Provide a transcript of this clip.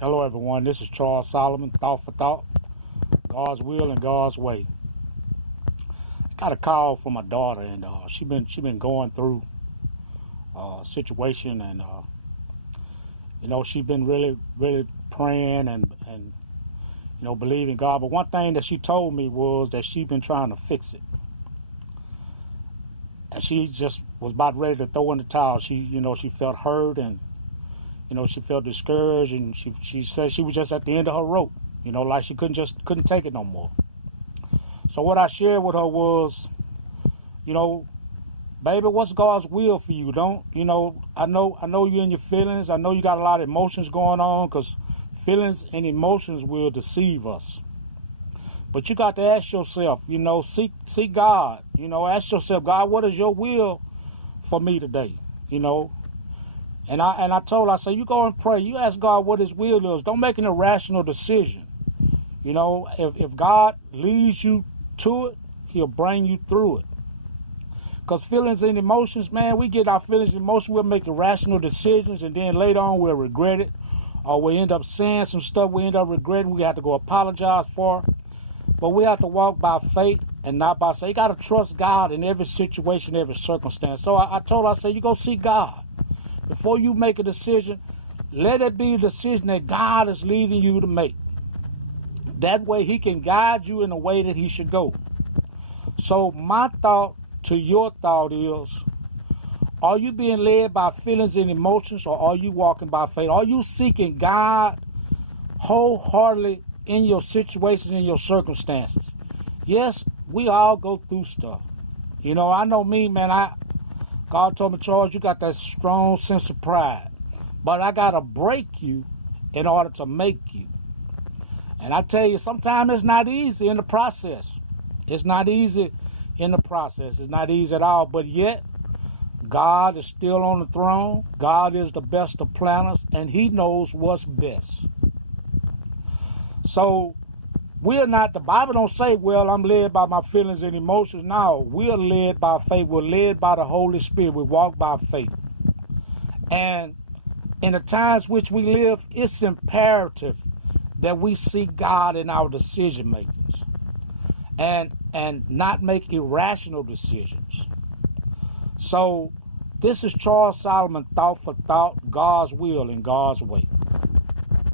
Hello, everyone. This is Charles Solomon, Thought for Thought, God's Will and God's Way. I got a call from my daughter, and she been going through a situation, and she been really praying and believing God. But one thing that she told me was that she been trying to fix it, and she just was about ready to throw in the towel. She felt hurt and she felt discouraged, and she said she was just at the end of her rope, like she couldn't take it no more. So what I shared with her was, baby, what's God's will for you? I know you're in your feelings. I know you got a lot of emotions going on, because feelings and emotions will deceive us. But you got to ask yourself, seek God. Ask yourself, God, what is your will for me today? And I told her, I said, you go and pray. You ask God what his will is. Don't make an irrational decision. If God leads you to it, he'll bring you through it. Because feelings and emotions, man, we get our feelings and emotions, we'll make irrational decisions, and then later on we'll regret it. Or we end up saying some stuff we end up regretting. We have to go apologize for. But we have to walk by faith and not by sight. You got to trust God in every situation, every circumstance. So I told her, I said, you go see God. Before you make a decision, let it be a decision that God is leading you to make. That way he can guide you in the way that he should go. So my thought to your thought is, are you being led by feelings and emotions, or are you walking by faith? Are you seeking God wholeheartedly in your situations and your circumstances? Yes, we all go through stuff. I know me, man, God told me, Charles, you got that strong sense of pride. But I got to break you in order to make you. And I tell you, sometimes it's not easy in the process. It's not easy in the process. It's not easy at all. But yet, God is still on the throne. God is the best of planners, and he knows what's best. So the Bible don't say, well, I'm led by my feelings and emotions. No, we are led by faith. We're led by the Holy Spirit. We walk by faith. And in the times which we live, it's imperative that we seek God in our decision makings and not make irrational decisions. So this is Charles Solomon, Thought for Thought, God's Will and God's Way.